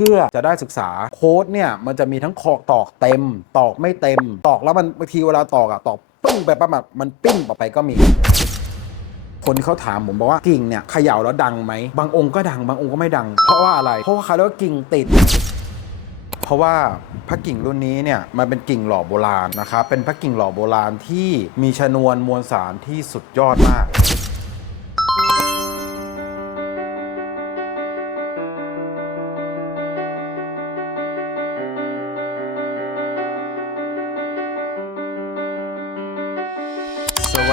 พื่อจะได้ศึกษาโค้ดเนี่ยมันจะมีทั้งคอตอกเต็ม ตอกไม่เต็ม ตอกแล้วมันบางทีเวลาตอกอะตอกปึ้งไปปั๊บอะมันปิ้นออกไปก็มีคนที่เขาถามผมบอกว่ากิ่งเนี่ยเขย่าแล้วดังไหม บางองค์ก็ดัง บางองค์ก็ไม่ดัง เพราะว่าอะไร เพราะว่าเขาเรียกว่ากิ่งติด เพราะว่าพระกิ่งรุ่นนี้เนี่ยมันเป็นกิ่งหล่อโบราณนะครับ เป็นพระกิ่งหล่อโบราณที่มีชนวนมวลสารที่สุดยอดมาก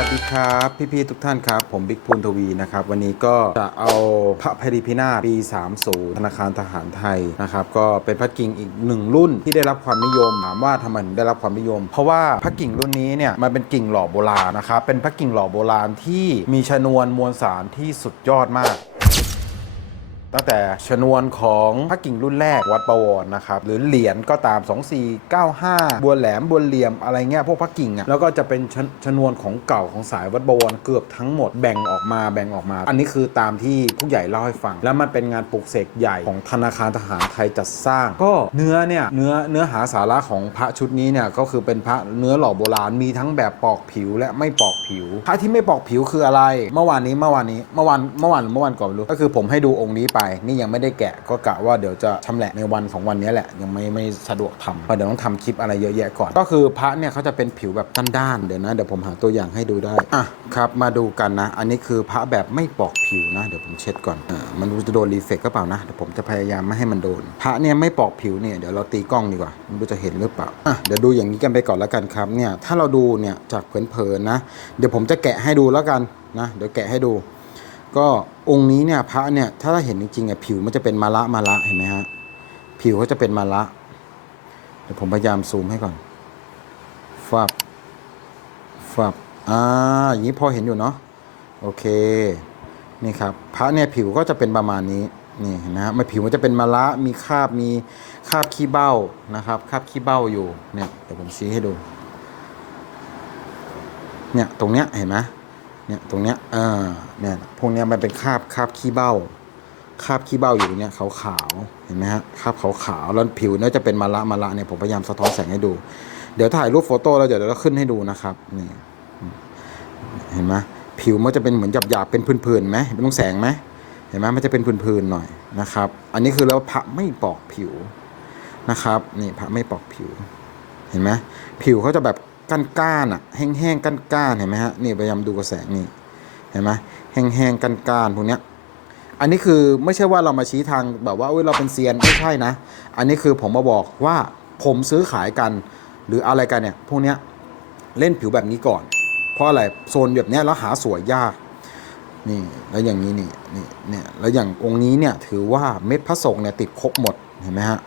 สดีครับพี่ๆทุกท่านครับ ผมบิ๊กพูนทวีนะครับ วันนี้ก็จะเอาพระพริพินาศปี 30 ธนาคารทหารไทยนะครับ ก็เป็นพระกิ่งอีกหนึ่งรุ่นที่ได้รับความนิยมถามว่าทำไมได้รับความนิยม เพราะว่าพระกิ่งรุ่นนี้เนี่ยมันเป็นกิ่งหล่อโบราณนะครับเป็นพระกิ่งหล่อโบราณที่มีชนวนมวลสารที่สุดยอดมาก ตั้งแต่ชนวนของพระกิ่งรุ่นแรกวัดประวรนะครับหรือเหรียญก็ตาม 2495 บัวแหลมบัวเหลี่ยมอะไรเงี้ยพวกพระกิ่งอะ่ะแล้วก็จะเป็นชนชนวนของเก่าของสายวัดประวรเกือบทั้งหมดแบ่งออกมาแบ่งออกมา อันนี้คือตามที่ผู้ใหญ่เล่าให้ฟัง แล้วมันเป็นงานปลูกเสกใหญ่ของธนาคารทหารไทยจัดสร้าง ก็เนื้อเนี่ยเนื้อเนื้อหาสาระของพระชุดนี้เนี่ยก็คือเป็นพระเนื้อหล่อโบราณมีทั้งแบบปอกผิวและไม่ปอกผิว พระที่ไม่ปอกผิวคืออะไร เมื่อวานนี้เมื่อวานนี้เมื่อวานเมื่อวานหรือเมื่อวานก่อนรู้ก็คือผมให้ดูองค์นี้ไปนี่ยังไม่ได้แกะก็กะว่าเดี๋ยวจะชำแหละในวันสองวันนี้แหละ ยังไม่ไม่สะดวกทำเพราะเดี๋ยวต้องทำคลิปอะไรเยอะแยะก่อน ก็คือพระเนี่ยเขาจะเป็นผิวแบบด้านๆเดี๋ยวนะเดี๋ยวผมหาตัวอย่างให้ดูได้อะครับมาดูกันนะ อันนี้คือพระแบบไม่ปอกผิวนะ เดี๋ยวผมเช็ดก่อนอ่ามันจะโดนรีเฟกก็เปล่านะเดี๋ยวผมจะพยายามไม่ให้มันโดน พระเนี่ยไม่ปอกผิวเนี่ยเดี๋ยวเราตีกล้องดีกว่าไม่รู้จะเห็นหรือเปล่าอะเดี๋ยวดูอย่างนี้กันไปก่อนแล้วกันครับเนี่ยถ้าเราดูเนี่ยจากเผินๆนะ เดี๋ยวผมจะแกะให้ดูแล้วกันนะเดี๋ยวแกะให้ดู ก็องค์นี้เนี่ยพระเนี่ยถ้าเราเห็นจริงๆอะผิวมันจะเป็นมาละมาละเห็นไหมฮะผิวเขาจะเป็นมาละเดี๋ยวผมพยายามซูมให้ก่อนฟับฟับอ่าอย่างนี้พอเห็นอยู่เนาะโอเคนี่ครับพระเนี่ยผิวก็จะเป็นประมาณนี้นี่เห็นไหมฮะมันผิวมันจะเป็นมาละมีคราบมีคราบขี้เบ้านะครับคราบขี้เบ้าอยู่เนี่ยเดี๋ยวผมชี้ให้ดูเนี่ยตรงเนี้ยเห็นไหม เนี่ยตรงเนี้ยอ่าเนี่ยพวกเนี้ยมันเป็นคราบคราบขี้เบ้าคราบขี้เบ้าอยู่เนี่ยขาวขาวๆเห็นไหมฮะคราบขาวขาวๆแล้วผิวเนี่ยจะเป็นมาละมาละเนี่ยผมพยายามสะท้อนแสงให้ดู เดี๋ยวถ่ายรูปโฟโต้แล้วเดี๋ยวเราขึ้นให้ดูนะครับนี่เห็นไหมผิวมันจะเป็นเหมือนหยาบๆเป็นพื้นๆไหมเป็นตรงแสงไหมเห็นไหมมันจะเป็นพื้นๆหน่อยนะครับ อันนี้คือแล้วพระไม่ปอกผิวนะครับนี่พระไม่ปอกผิว เห็นไหมผิวเขาจะแบบ ก้านๆอะแห้งๆก้านๆเห็นไหมฮะนี่พยายามดูกระแสงนี่เห็นไหมแห้งๆก้านๆพวกเนี้ยอันนี้คือไม่ใช่ว่าเรามาชี้ทางแบบว่าเอ้ยเราเป็นเซียนไม่ใช่นะ อันนี้คือผมมาบอกว่าผมซื้อขายกันหรืออะไรกันเนี่ยพวกเนี้ยเล่นผิวแบบนี้ก่อน เพราะอะไรโซนแบบเนี้ยแล้วหาสวยยากนี่แล้วอย่างนี้นี่นี่เนี่ยแล้วอย่างองค์นี้เนี่ยถือว่าเม็ดพระสงฆ์เนี่ยติดครบหมดเห็นไหมฮะ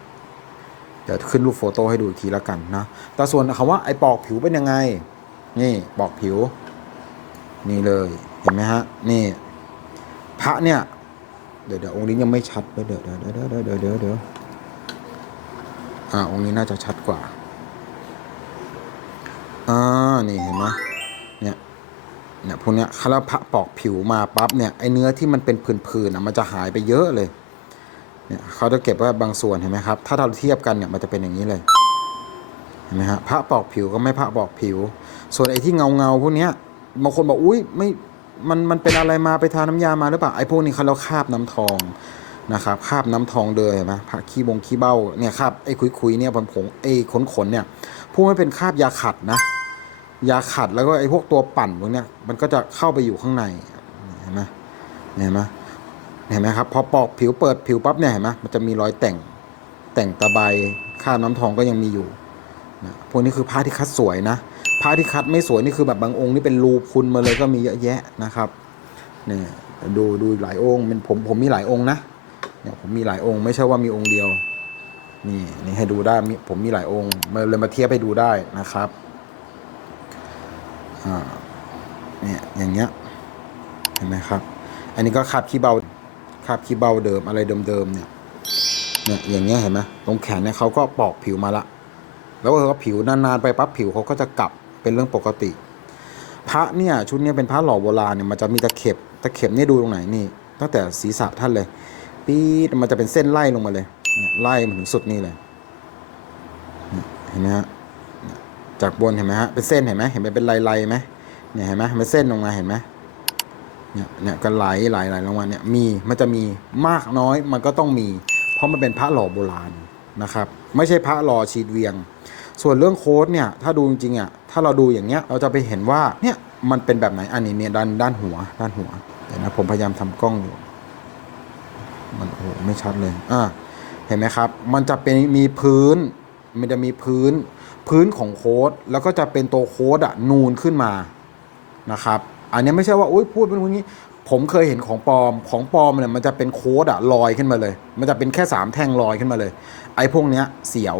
เดี๋ยวขึ้นรูปโฟโต้ให้ดูอีกทีละกันนะแต่ส่วนคำว่าไอ้ปอกผิวเป็นยังไง นี่ปอกผิว นี่เลยเห็นไหมฮะนี่ พระเนี่ย เดี๋ยวเดี๋ยวองค์นี้ยังไม่ชัดเดี๋ยวเดี๋ยวเดี๋ยวเดี๋ยวเดี๋ยวเดี๋ยวเดี๋ยวอ่าองค์นี้น่าจะชัดกว่าอ่านี่เห็นไหมเนี่ยเนี่ยพวกเนี้ยคาราพะปอกผิวมาปั๊บเนี่ยไอเนื้อที่มันเป็นผื่นๆอะมันจะหายไปเยอะเลย เนี่ยเขาจะเก็บไว้บางส่วนเห็นไหมครับ ถ้าเราเทียบกันเนี่ยมันจะเป็นอย่างนี้เลย เห็นไหมฮะพระปอกผิวก็ไม่พระปอกผิว ส่วนไอ้ที่เงาเงาพวกเนี้ยบางคนบอกอุ้ยไม่ มันมันเป็นอะไรมาไปทาน้ำยามาหรือเปล่าไอ้พวกนี้เขาเราคาบน้ำทองนะครับคาบน้ำทองเดยเห็นไหมพระขี้บงขี้เบ้าเนี่ยคราบไอ้คุยคุยๆเนี่ยผงผงไอ้ขนขนๆเนี่ยพวกมันเป็นคาบยาขัดนะ ยาขัดแล้วก็ไอ้พวกตัวปั่นพวกเนี้ยมันก็จะเข้าไปอยู่ข้างในเห็นไหมเห็นไหม เห็นไหมครับพอปอกผิวเปิดผิวปั๊บเนี่ยเห็นไหมมันจะมีรอยแต่งแต่งตะไบค่าน้ำทองก็ยังมีอยู่นะพวกนี้คือผ้าที่คัดสวยนะผ้าที่คัดไม่สวยนี่คือแบบบางองค์นี่เป็นรูพุนมาเลยก็มีเยอะแยะนะครับเนี่ยดูดูหลายองค์เป็นผมผมมีหลายองค์นะเนี่ยผมมีหลายองค์ไม่ใช่ว่ามีองค์เดียวนี่นี่ให้ดูได้ผมมีหลายองค์มาเลยมาเทียบให้ดูได้นะครับอ่าเนี่ยอย่างเงี้ยเห็นไหมครับ อันนี้ก็คาบขี้เบาาบขี้เบาเดิมอะไรเดิมๆเนี่ยเนี่ยอย่างเงี้ยเห็นไหมตรงแขนเนี่ยเขาก็ปอกผิวมาละ แล้วก็ผิวนานๆไปปั๊บผิวเขาก็จะกลับเป็นเรื่องปกติ พระเนี่ยชุดเนี้ยเป็นพระหล่อโบราณเนี่ยมันจะมีตะเข็บตะเข็บเนี่ยดูตรงไหนนี่ ตั้งแต่ศีรษะท่านเลยปี๊ดมันจะเป็นเส้นไล่ลงมาเลยเนี่ยไล่มาถึงสุดนี่เลยเห็นไหมฮะจากบนเห็นไหมฮะเป็นเส้นเห็นไหมเห็นไหมเป็นลายๆไหมเนี่ยเห็นไหมเป็นเส้นลงมาเห็นไหม เนี่ยเนี่ยก็ไหลไหลไหลลงมาเนี่ยมีมันจะมีมากน้อยมันก็ต้องมี เพราะมันเป็นพระหล่อโบราณนะครับ ไม่ใช่พระหล่อฉีดเวียง ส่วนเรื่องโค้ดเนี่ยถ้าดูจริงๆอะถ้าเราดูอย่างเงี้ยเราจะไปเห็นว่าเนี่ยมันเป็นแบบไหนอันนี้เนี่ยด้านด้านหัวด้านหัวเดี๋ยวนะผมพยายามทำกล้องอยู่มันโอ้ไม่ชัดเลยอ่าเห็นไหมครับ มันจะเป็นมีพื้น มันจะมีพื้นพื้นของโค้ดแล้วก็จะเป็นตัวโค้ดอะนูนขึ้นมานะครับ อันนี้ไม่ใช่ว่าอุ้ยพูดเป็นอย่างนี้ ผมเคยเห็นของปลอมของปลอมเนี่ยมันจะเป็นโค้ดอะลอยขึ้นมาเลย มันจะเป็นแค่สามแท่งลอยขึ้นมาเลย ไอ้พวกเนี้ยเสียว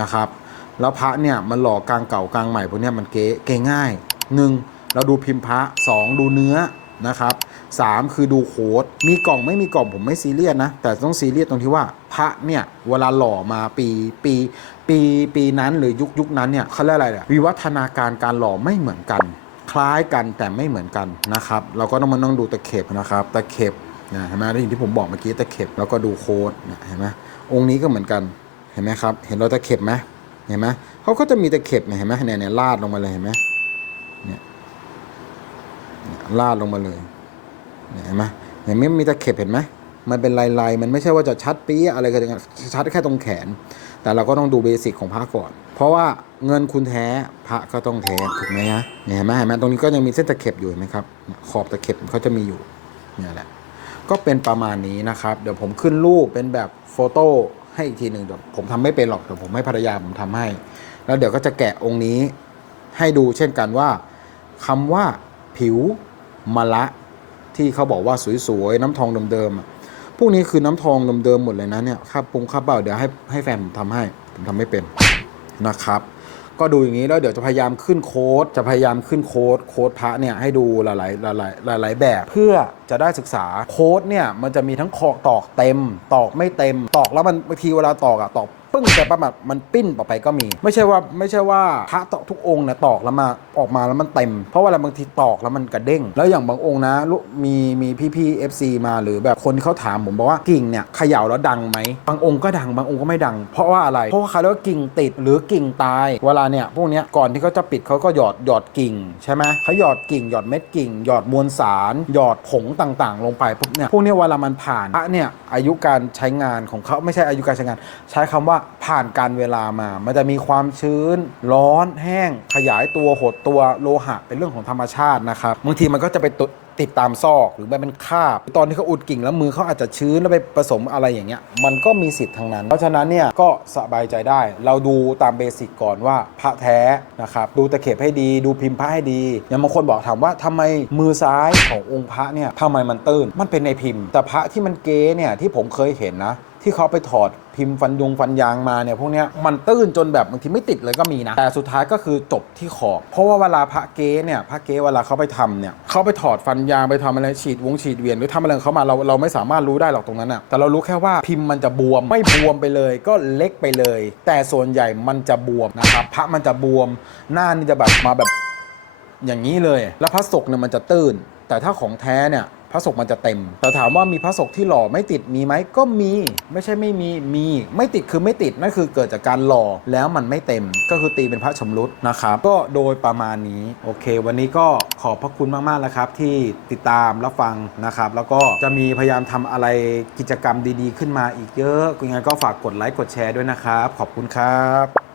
นะครับ แล้วพระเนี่ยมันหล่อกลางเก่ากลางใหม่พวกเนี้ยมันเก๋เก๋ง่ายหนึ่งเราดูพิมพ์พระสองดูเนื้อนะครับสามคือดูโค้ดมีกล่องไม่มีกล่องผมไม่ซีเรียสนะ แต่ต้องซีเรียสตรงที่ว่าพระเนี่ยเวลาหล่อมาปีปีปีปีนั้นหรือยุคยุคนั้นเนี่ยเขาเรียกอะไรอะวิวัฒนาการการหล่อไม่เหมือนกัน คล้ายกันแต่ไม่เหมือนกันนะครับ เราก็ต้องมานั่งดูตะเข็บนะครับตะเข็บนะเห็นไหมที่ที่ผมบอกเมื่อกี้ตะเข็บแล้วก็ดูโค้ดเนี่ยเห็นไหมองค์นี้ก็เหมือนกันเห็นไหมครับ เห็นเราตะเข็บไหมเห็นไหมเขาก็จะมีตะเข็บเห็นไหมเนี่ยเนี่ยลาดลงมาเลยเห็นไหมเนี่ยลาดลงมาเลยเห็นไหมเห็นไหมมีตะเข็บเห็นไหมมันเป็นลายๆมันไม่ใช่ว่าจะชัดปี้อะไรกันอย่างนั้นชัดแค่ตรงแขน แต่เราก็ต้องดูเบสิกของพระก่อน เพราะว่าเงินคุณแท้พระก็ต้องแท้ถูกไหมฮะเนี่ยเห็นไหมเห็นไหมตรงนี้ก็ยังมีเส้นตะเข็บอยู่เห็นไหมครับ ขอบตะเข็บเขาจะมีอยู่เนี่ยแหละก็เป็นประมาณนี้นะครับ เดี๋ยวผมขึ้นรูปเป็นแบบโฟโต้ให้อีกทีหนึ่งเดี๋ยวผมทำไม่เป็นหรอกเดี๋ยวผมให้ภรรยาผมทำให้ แล้วเดี๋ยวก็จะแกะองค์นี้ให้ดูเช่นกันว่าคำว่าผิวมะละที่เขาบอกว่าสวยๆน้ำทองเดิมๆ พวกนี้คือน้ำทองเดิมๆหมดเลยนะเนี่ยค่าปรุงค่าเปล่าเดี๋ยวให้ให้แฟนผมทำให้ผมทำไม่เป็นนะครับ ก็ดูอย่างนี้แล้วเดี๋ยวจะพยายามขึ้นโค้ดจะพยายามขึ้นโค้ดโค้ดพระเนี่ยให้ดูหลายๆหลายๆหลาย ๆ แบบ เพื่อจะได้ศึกษาโค้ดเนี่ยมันจะมีทั้งขอกตอกเต็ม ตอกไม่เต็ม ตอกแล้วมันบางทีเวลาตอกอะตอก ปึ้งแต่ประมาณมันปิ้นออกไปก็มี ไม่ใช่ว่าไม่ใช่ว่าพระตอกทุกองค์นี่ยตอกแล้วมาออกมาแล้วมันเต็ม เพราะว่าอะไรบางทีตอกแล้วมันกระเด้ง แล้วอย่างบางองค์นะลูกมีมีพี่ๆ FC มาหรือแบบคนที่เขาถามผมบอกว่ากิ่งเนี่ยเขย่าแล้วดังไหมบางองค์ก็ดังบางองค์ก็ไม่ดัง เพราะว่าอะไร เพราะว่าเขาเรียกว่ากิ่งติดหรือกิ่งตาย เวลาเนี่ยพวกเนี้ยก่อนที่เขาจะปิดเขาก็หยอดหยอดกิ่งใช่ไหมเขาหยอดกิ่งหยอดเม็ดกิ่ง หยอดมวลสาร หยอดผงต่างๆ ลงไปพวกเนี่ยพวกเนี้ยเวลามันผ่านพระเนี่ยอายุการใช้งานของเขาไม่ใช่อายุการใช้งาน ใช้คำว่าผ่านการเวลามา มันจะมีความชื้น ร้อนแห้ง ขยายตัวหดตัวโลหะเป็นเรื่องของธรรมชาตินะครับบางทีมันก็จะไปตุติดตามซอกหรือมันเป็นคราบ ตอนที่เขาอุดกิ่งแล้วมือเขาอาจจะชื้นแล้วไปผสมอะไรอย่างเงี้ยมันก็มีสิทธิ์ทางนั้น เพราะฉะนั้นเนี่ยก็สบายใจได้ เราดูตามเบสิกก่อนว่าพระแท้นะครับดูตะเข็บให้ดี ดูพิมพ์พระให้ดีอย่างบางคนบอกถามว่าทำไมมือซ้ายขององค์พระเนี่ยทำไมมันตื้นมันเป็นในพิมพ์ แต่พระที่มันเก๊เนี่ยที่ผมเคยเห็นนะ ที่เขาไปถอดพิมพ์ฟันยงฟันยางมาเนี่ยพวกเนี้ยมันตื้นจนแบบบางทีไม่ติดเลยก็มีนะ แต่สุดท้ายก็คือจบที่ขอบ เพราะว่าเวลาพระเก๊เนี่ยพระเก๊เวลาเขาไปทำเนี่ยเขาไปถอดฟันยางไปทำอะไรฉีดวงฉีดเวียนหรือทำอะไรเขามาเราเราไม่สามารถรู้ได้หรอกตรงนั้นอะแต่เรารู้แค่ว่าพิมพ์มันจะบวม ไม่บวมไปเลย ก็เล็กไปเลย แต่ส่วนใหญ่มันจะบวมนะครับพระมันจะบวม หน้านี่จะแบบมาแบบอย่างนี้เลย แล้วพระศกเนี่ยมันจะตื้น แต่ถ้าของแท้เนี่ย พระศกมันจะเต็ม แต่ถามว่ามีพระศกที่หล่อไม่ติดมีไหมก็มีไม่ใช่ไม่มีมีไม่ติดคือไม่ติดนั่นคือเกิดจากการหล่อแล้วมันไม่เต็ม ก็คือตีเป็นพระชำรุดนะครับก็โดยประมาณนี้โอเค วันนี้ก็ขอบพระคุณมากๆแล้วครับ ที่ติดตามรับฟังนะครับ แล้วก็จะมีพยายามทำอะไรกิจกรรมดีๆ ขึ้นมาอีกเยอะยังไงก็ฝากกดไลค์กดแชร์ด้วยนะครับ ขอบคุณครับ